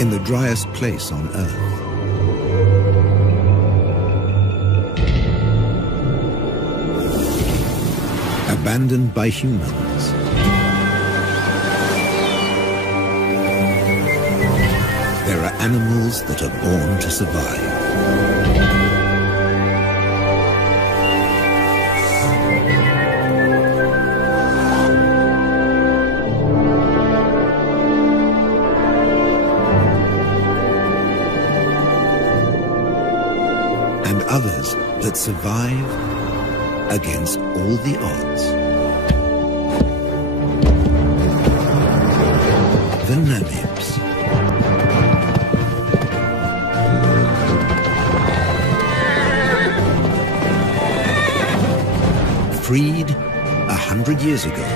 in the driest place on Earth. Abandoned by humans. There are animals that are born to survive. And others that survive against all the odds. The Namibs. Freed 100 years ago.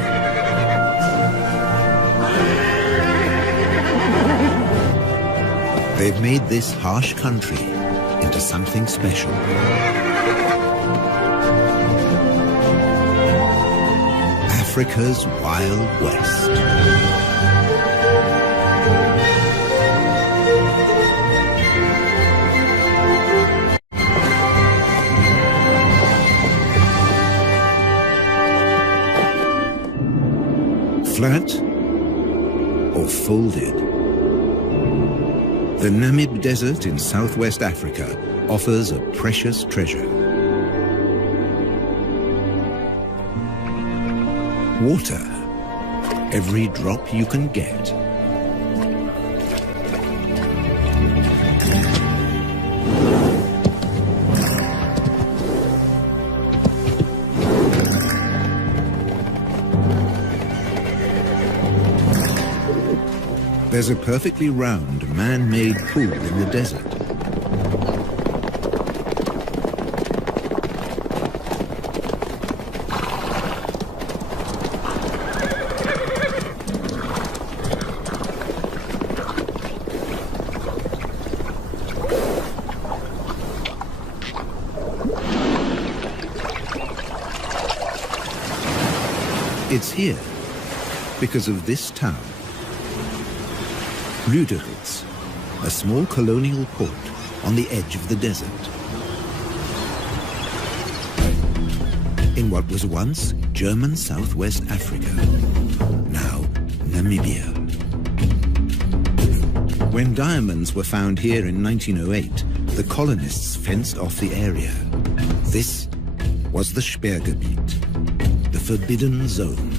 They've made this harsh country into something special. Africa's Wild West. Flat or folded? The Namib Desert in southwest Africa offers a precious treasure. Water, every drop you can get. There's a perfectly round, man-made pool in the desert. It's here because of this town. Lüderitz, a small colonial port on the edge of the desert. In what was once German Southwest Africa, now Namibia. When diamonds were found here in 1908, the colonists fenced off the area. This was the Sperrgebiet, the forbidden zone.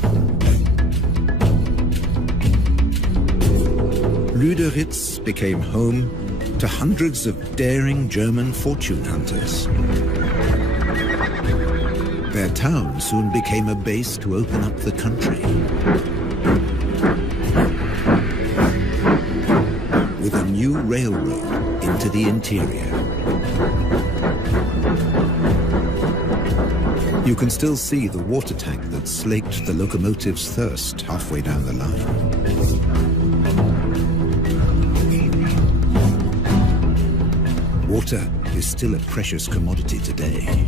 Lüderitz became home to hundreds of daring German fortune hunters. Their town soon became a base to open up the country. With a new railroad into the interior. You can still see the water tank that slaked the locomotive's thirst halfway down the line. Water is still a precious commodity today.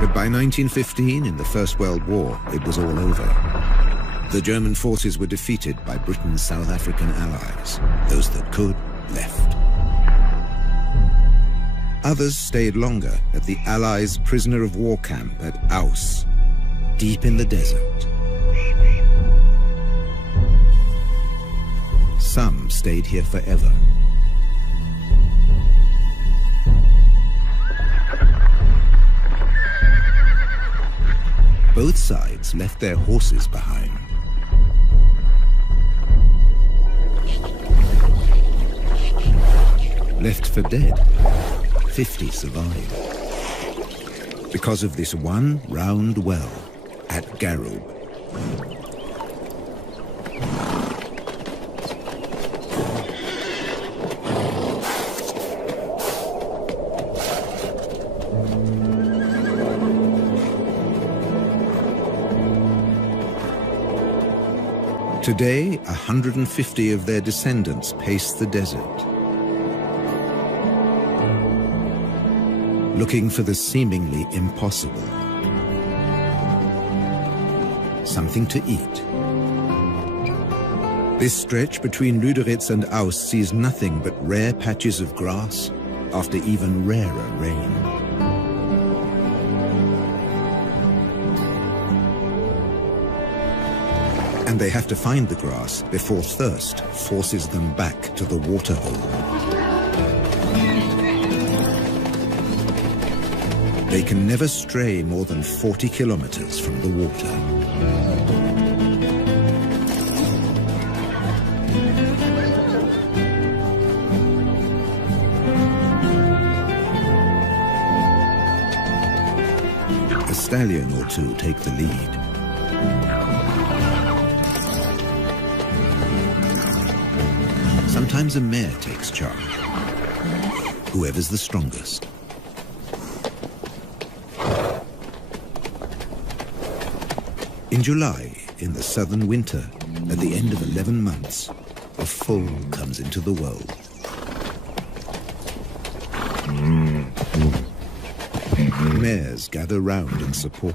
But by 1915, in the First World War, it was all over. The German forces were defeated by Britain's South African allies. Those that could, left. Others stayed longer at the Allies' prisoner of war camp at Aus, deep in the desert. Some stayed here forever. Both sides left their horses behind. Left for dead, 50 survived. Because of this one round well at Garub. Today, 150 of their descendants pace the desert, looking for the seemingly impossible. Something to eat, This stretch between Lüderitz and Aus sees nothing but rare patches of grass after even rarer rain. And they have to find the grass before thirst forces them back to the waterhole. They can never stray more than 40 kilometers from the water. A stallion or two take the lead. Sometimes a mare takes charge, whoever's the strongest. In July, in the southern winter, at the end of 11 months, a foal comes into the world. Mares gather round and support.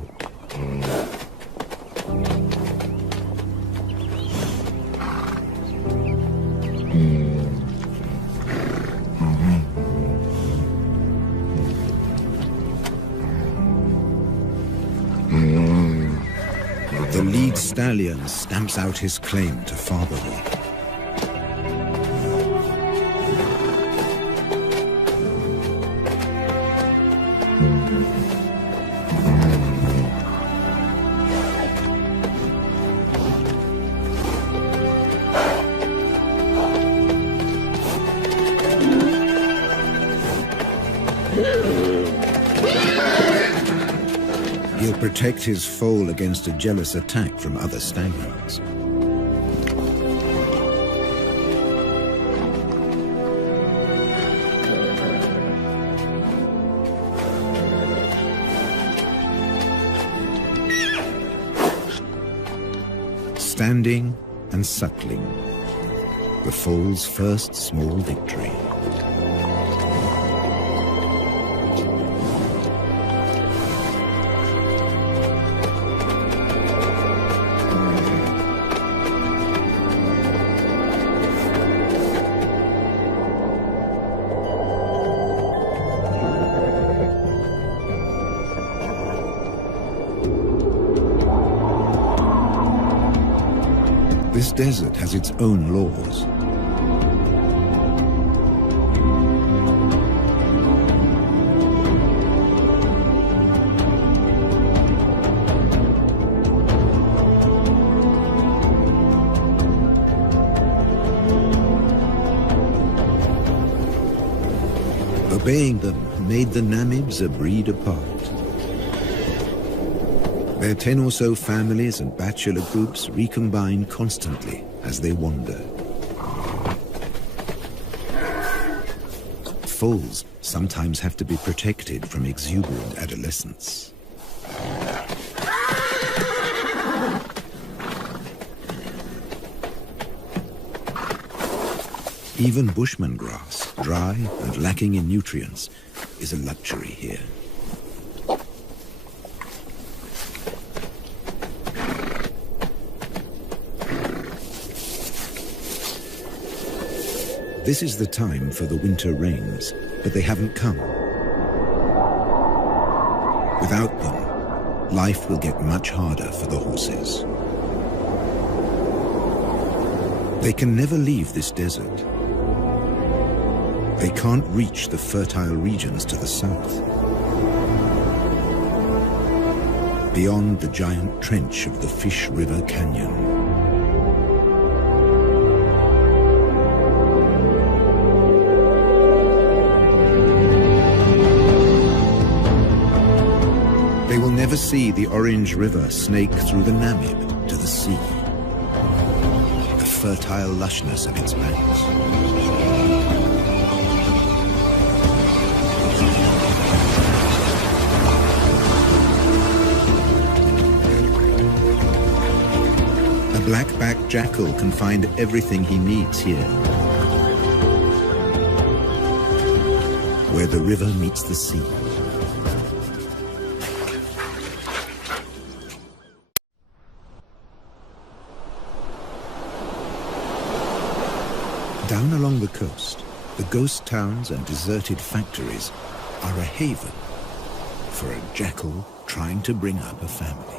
The lead stallion stamps out his claim to fatherhood. He'll protect his foal against a jealous attack from other stallions. Standing and suckling, the foal's first small victory. This desert has its own laws. Obeying them made the Namibs a breed apart. Their 10 or so families and bachelor groups recombine constantly as they wander. Foals sometimes have to be protected from exuberant adolescents. Even bushman grass, dry and lacking in nutrients, is a luxury here. This is the time for the winter rains, but they haven't come. Without them, life will get much harder for the horses. They can never leave this desert. They can't reach the fertile regions to the south. Beyond the giant trench of the Fish River Canyon. They will never see the Orange River snake through the Namib to the sea. The fertile lushness of its banks. A black-backed jackal can find everything he needs here, where the river meets the sea. Down along the coast, the ghost towns and deserted factories are a haven for a jackal trying to bring up a family.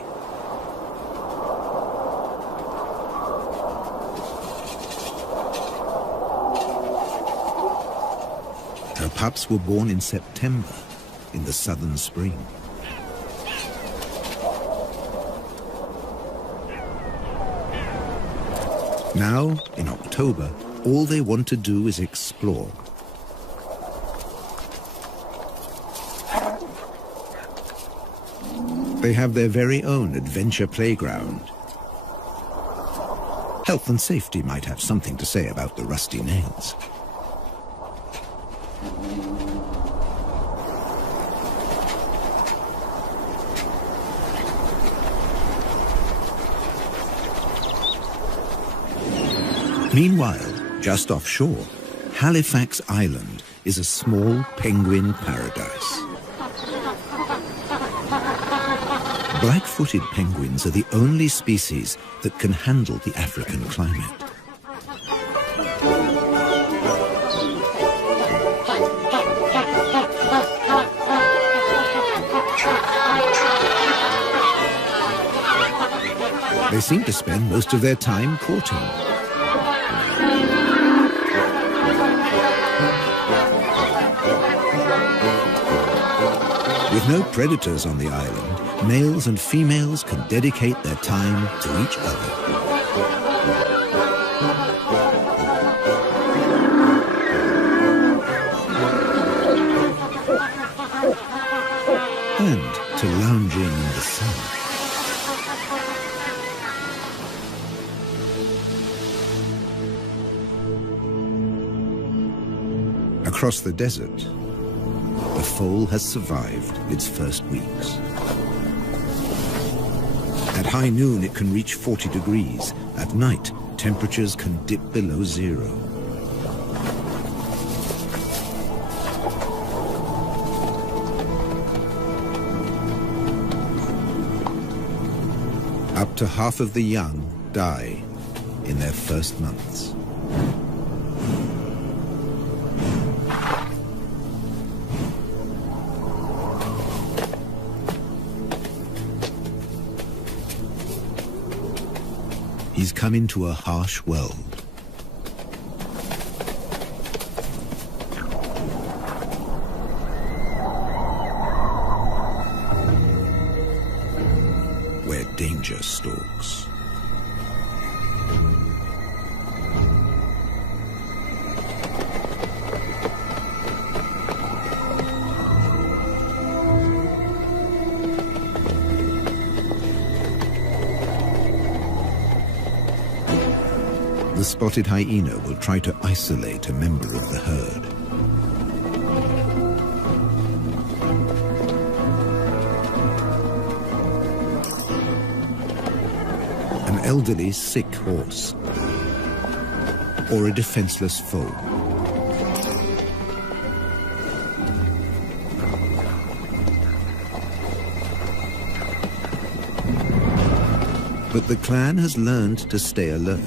Her pups were born in September, in the southern spring. Now, in October, all they want to do is explore. They have their very own adventure playground. Health and safety might have something to say about the rusty nails. Meanwhile, just offshore, Halifax Island is a small penguin paradise. Black-footed penguins are the only species that can handle the African climate. They seem to spend most of their time courting. With no predators on the island, males and females can dedicate their time to each other. And to lounging in the sun. Across the desert, the foal has survived its first weeks. At high noon, it can reach 40 degrees. At night, temperatures can dip below zero. Up to half of the young die in their first months. He's come into a harsh world. Where danger stalks. The spotted hyena will try to isolate a member of the herd. An elderly, sick horse, or a defenseless foe. But the clan has learned to stay alert.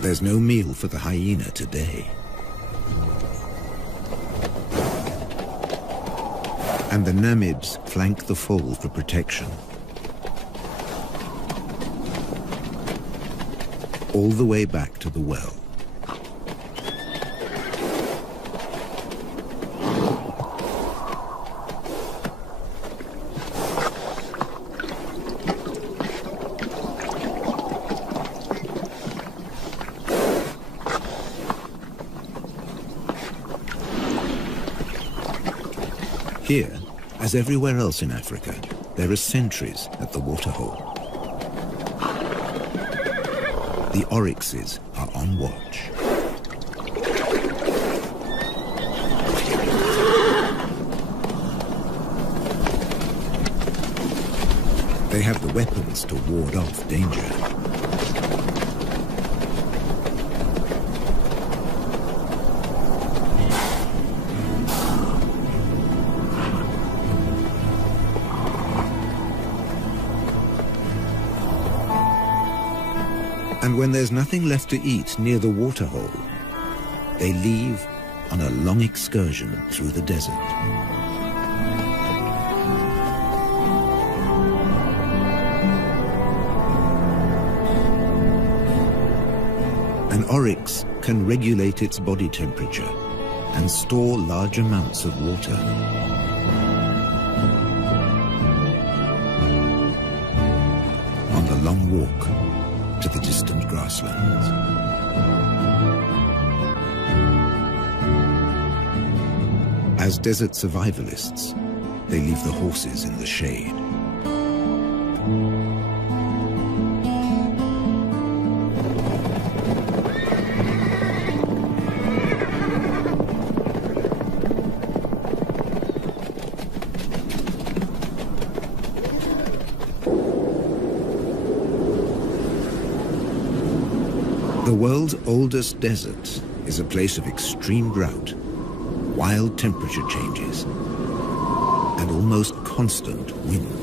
There's no meal for the hyena today. And the Namids flank the foal for protection. All the way back to the well. Here, as everywhere else in Africa, there are sentries at the waterhole. The oryxes are on watch. They have the weapons to ward off danger. And when there's nothing left to eat near the waterhole, they leave on a long excursion through the desert. An oryx can regulate its body temperature and store large amounts of water. On the long walk to the distant grasslands. As desert survivalists, they leave the horses in the shade. The world's oldest desert is a place of extreme drought, wild temperature changes, and almost constant wind.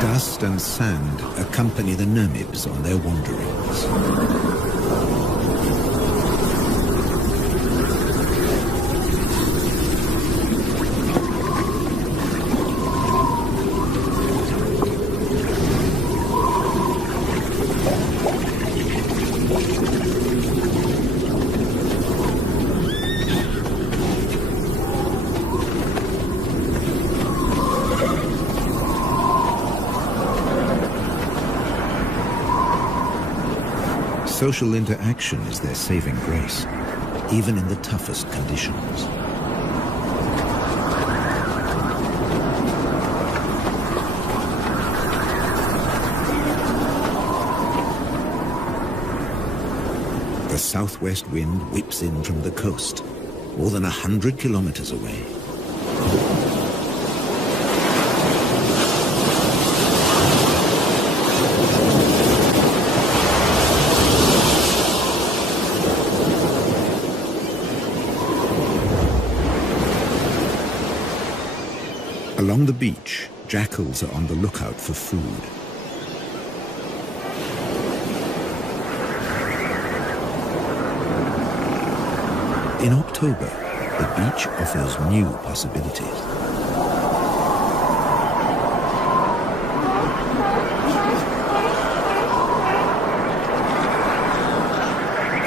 Dust and sand accompany the Namibs on their wanderings. Social interaction is their saving grace, even in the toughest conditions. The southwest wind whips in from the coast, more than 100 kilometers away. Along the beach, jackals are on the lookout for food. In October, the beach offers new possibilities.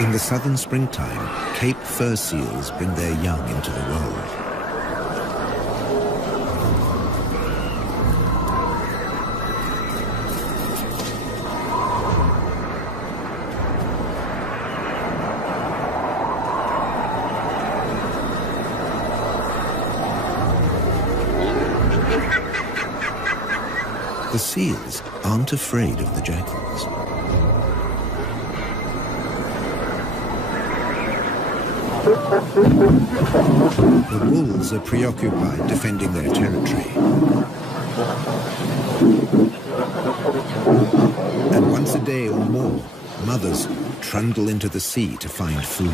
In the southern springtime, Cape fur seals bring their young into the world. The seals aren't afraid of the jackals. The wolves are preoccupied defending their territory. And once a day or more, mothers trundle into the sea to find food.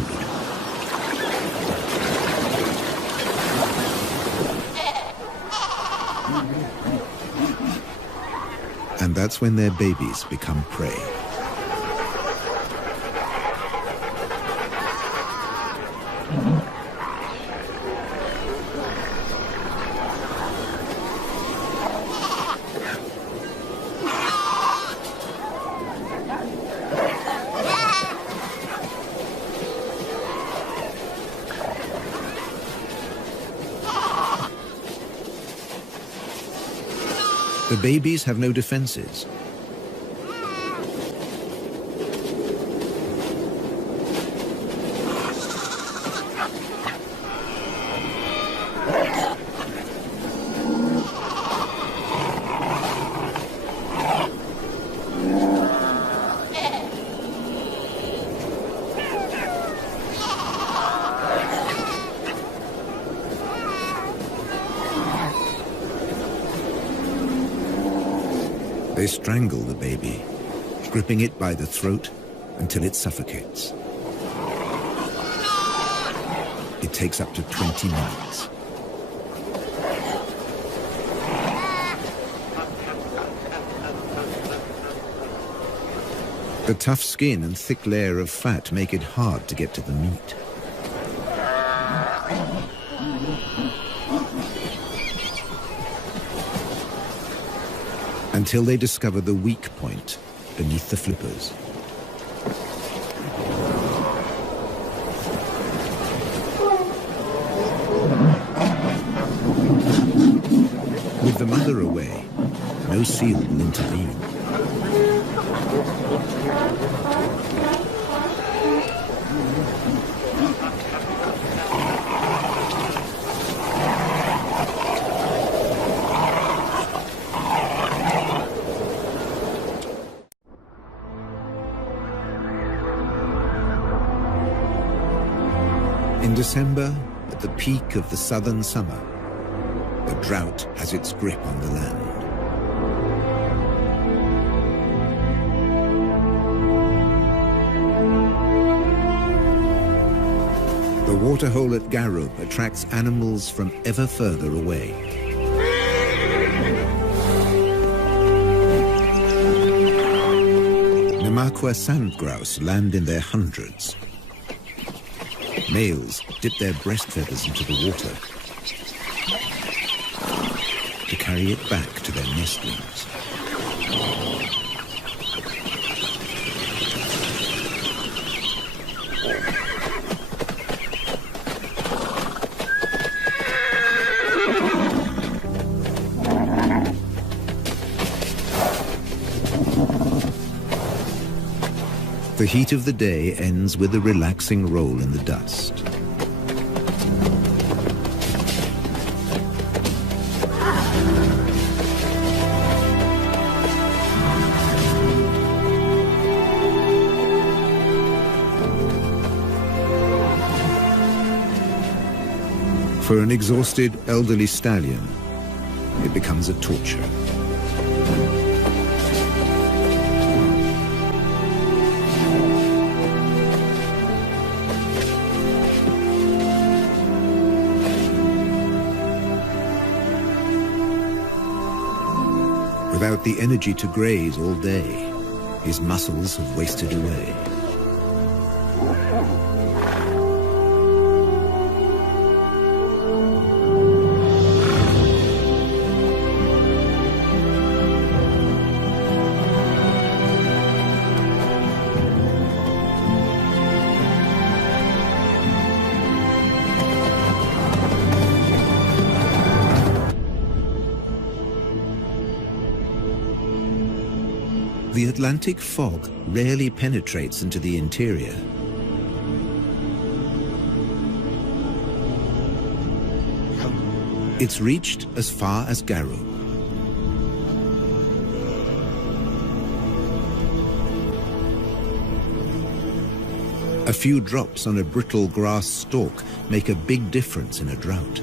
And that's when their babies become prey. The babies have no defenses. They strangle the baby, gripping it by the throat until it suffocates. It takes up to 20 minutes. The tough skin and thick layer of fat make it hard to get to the meat. Until they discover the weak point beneath the flippers. With the mother away, no seal will intervene. In December, at the peak of the southern summer, the drought has its grip on the land. The waterhole at Garub attracts animals from ever further away. Namakwa sand grouse land in their hundreds. Males dip their breast feathers into the water to carry it back to their nestlings. The heat of the day ends with a relaxing roll in the dust. For an exhausted elderly stallion, it becomes a torture. Without the energy to graze all day, his muscles have wasted away. The Atlantic fog rarely penetrates into the interior. It's reached as far as Garub. A few drops on a brittle grass stalk make a big difference in a drought.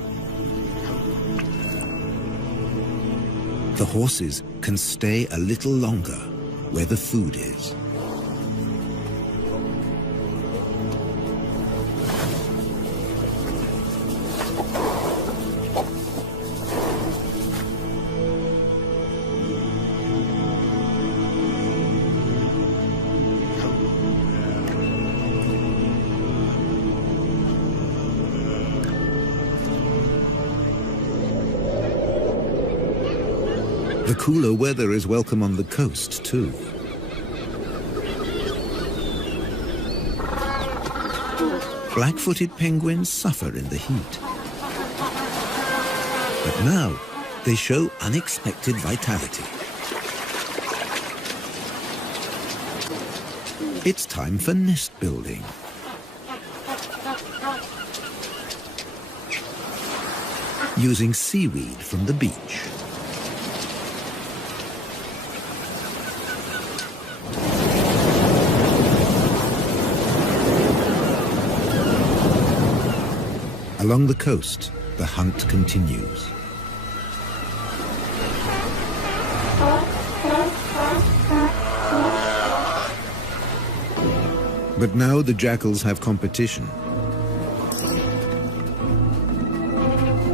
The horses can stay a little longer where the food is. The cooler weather is welcome on the coast, too. Black-footed penguins suffer in the heat. But now, they show unexpected vitality. It's time for nest building. Using seaweed from the beach. Along the coast, the hunt continues. But now the jackals have competition.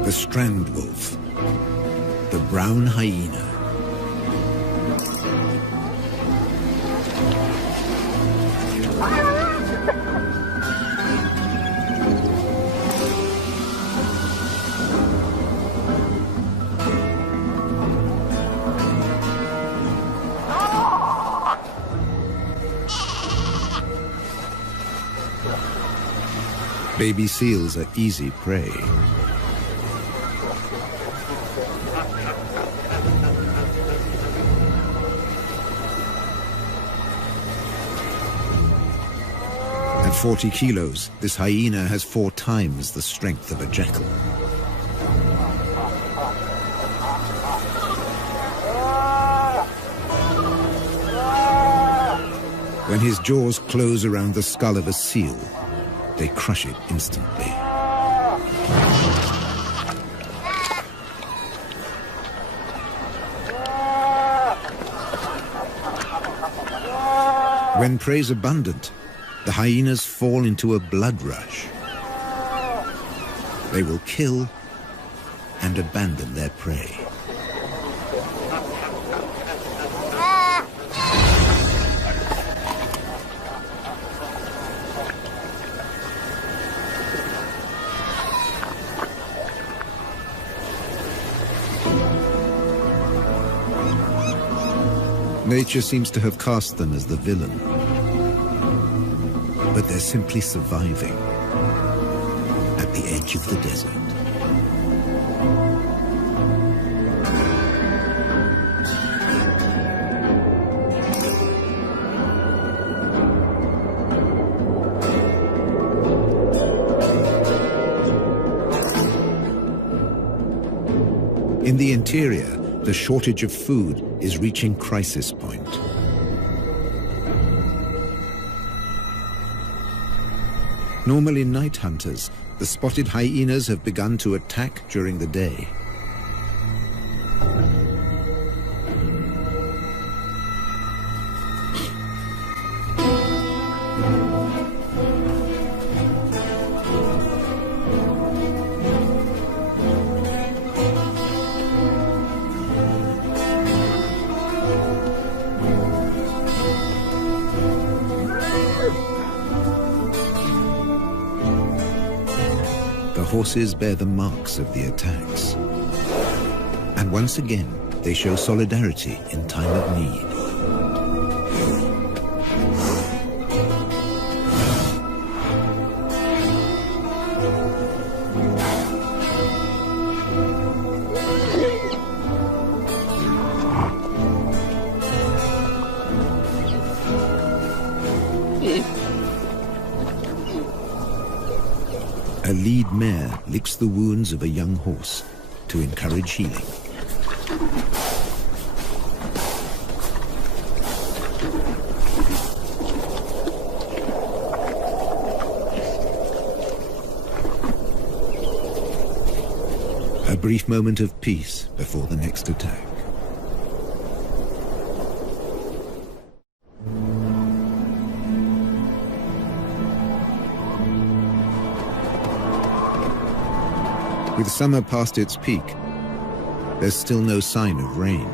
The strand wolf, the brown hyena. Baby seals are easy prey. At 40 kilos, this hyena has 4 times the strength of a jackal. When his jaws close around the skull of a seal, they crush it instantly. When prey is abundant, the hyenas fall into a blood rush. They will kill and abandon their prey. Nature seems to have cast them as the villain, but they're simply surviving at the edge of the desert. In the interior, the shortage of food is reaching crisis point. Normally night hunters, the spotted hyenas have begun to attack during the day. Horses bear the marks of the attacks. And once again, they show solidarity in time of need. A lead mare licks the wounds of a young horse to encourage healing. A brief moment of peace before the next attack. With summer past its peak, there's still no sign of rain.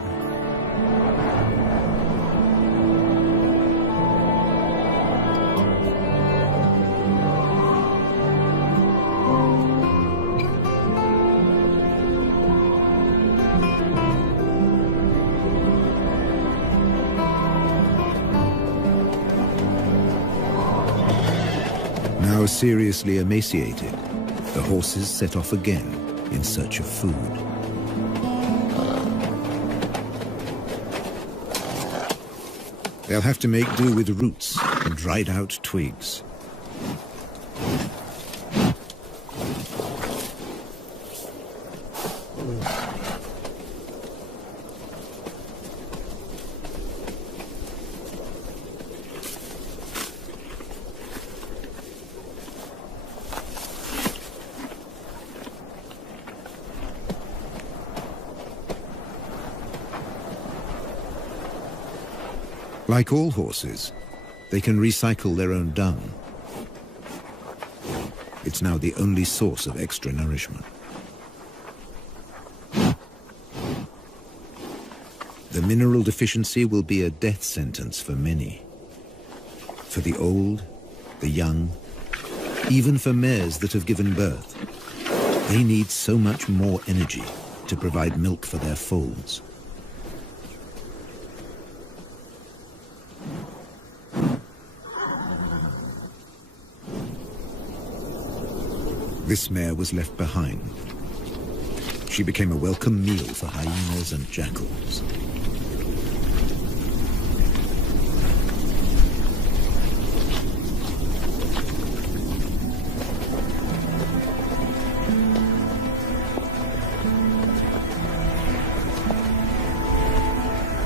Now seriously emaciated, the horses set off again in search of food. They'll have to make do with roots and dried out twigs. Like all horses, They can recycle their own dung. It's now the only source of extra nourishment. The mineral deficiency will be a death sentence for many. For the old, the young, even for mares that have given birth. They need so much more energy to provide milk for their foals. This mare was left behind. She became a welcome meal for hyenas and jackals.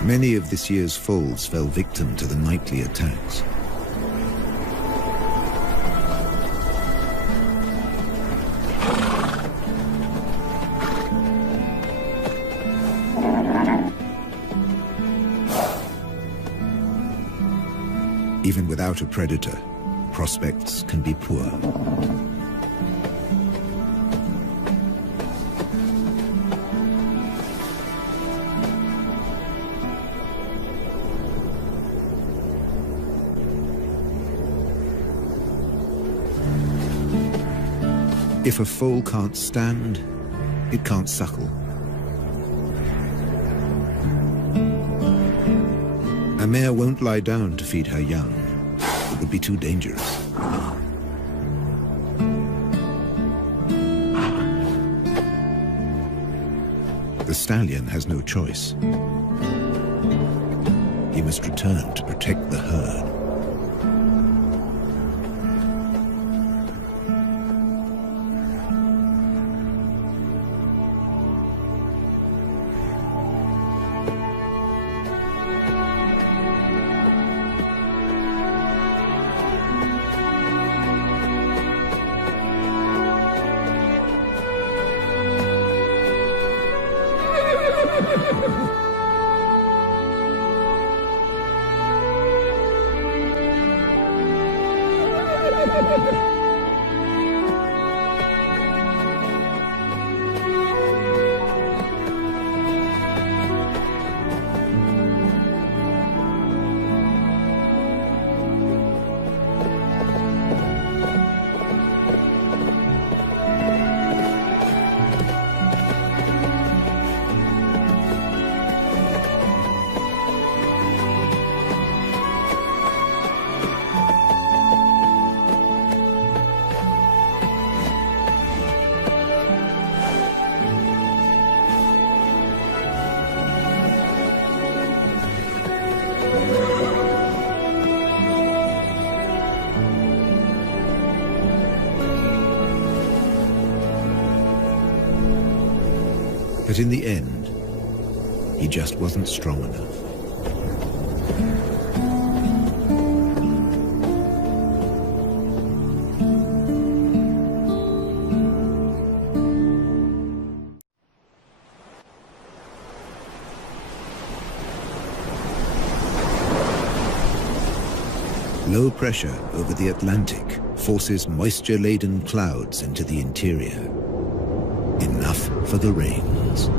Many of this year's foals fell victim to the nightly attacks. Even without a predator, prospects can be poor. If a foal can't stand, it can't suckle. A mare won't lie down to feed her young. It would be too dangerous. The stallion has no choice. He must return to protect the herd. But in the end, he just wasn't strong enough. Low pressure over the Atlantic forces moisture-laden clouds into the interior. Enough for the rains.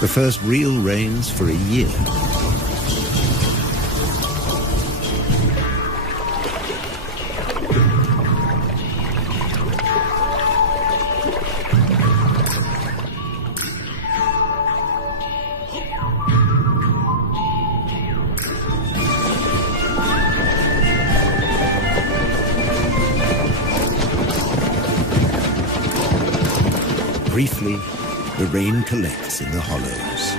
The first real rains for a year. Briefly, the rain collects in the hollows.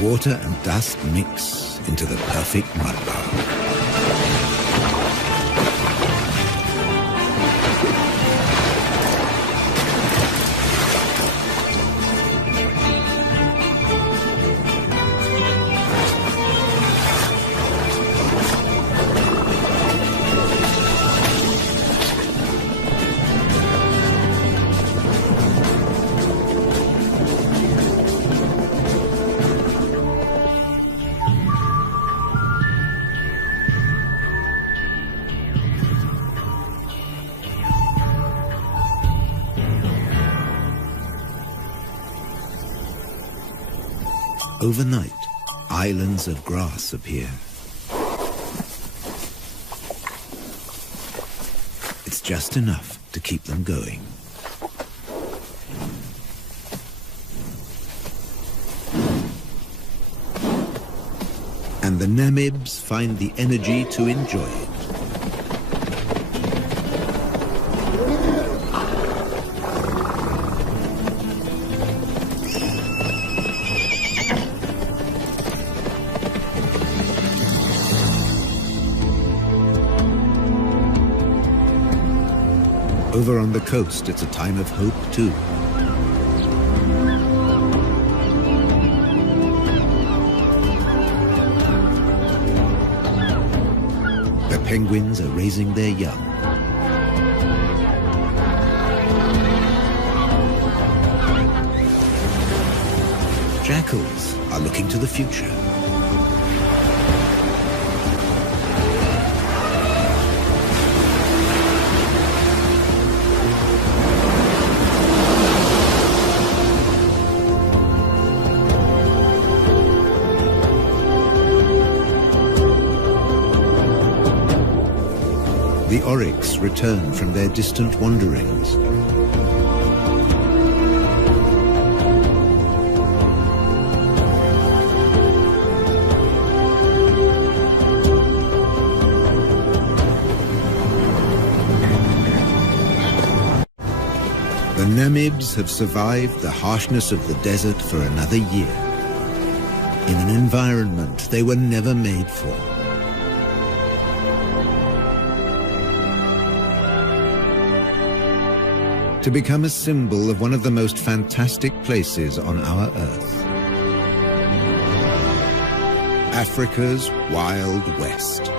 Water and dust mix into the perfect mudbowl. Overnight, islands of grass appear. It's just enough to keep them going. And the Namibs find the energy to enjoy it. Over on the coast, it's a time of hope, too. The penguins are raising their young. Jackals are looking to the future. The oryx return from their distant wanderings. The Namibs have survived the harshness of the desert for another year, in an environment they were never made for. To become a symbol of one of the most fantastic places on our Earth. Africa's Wild West.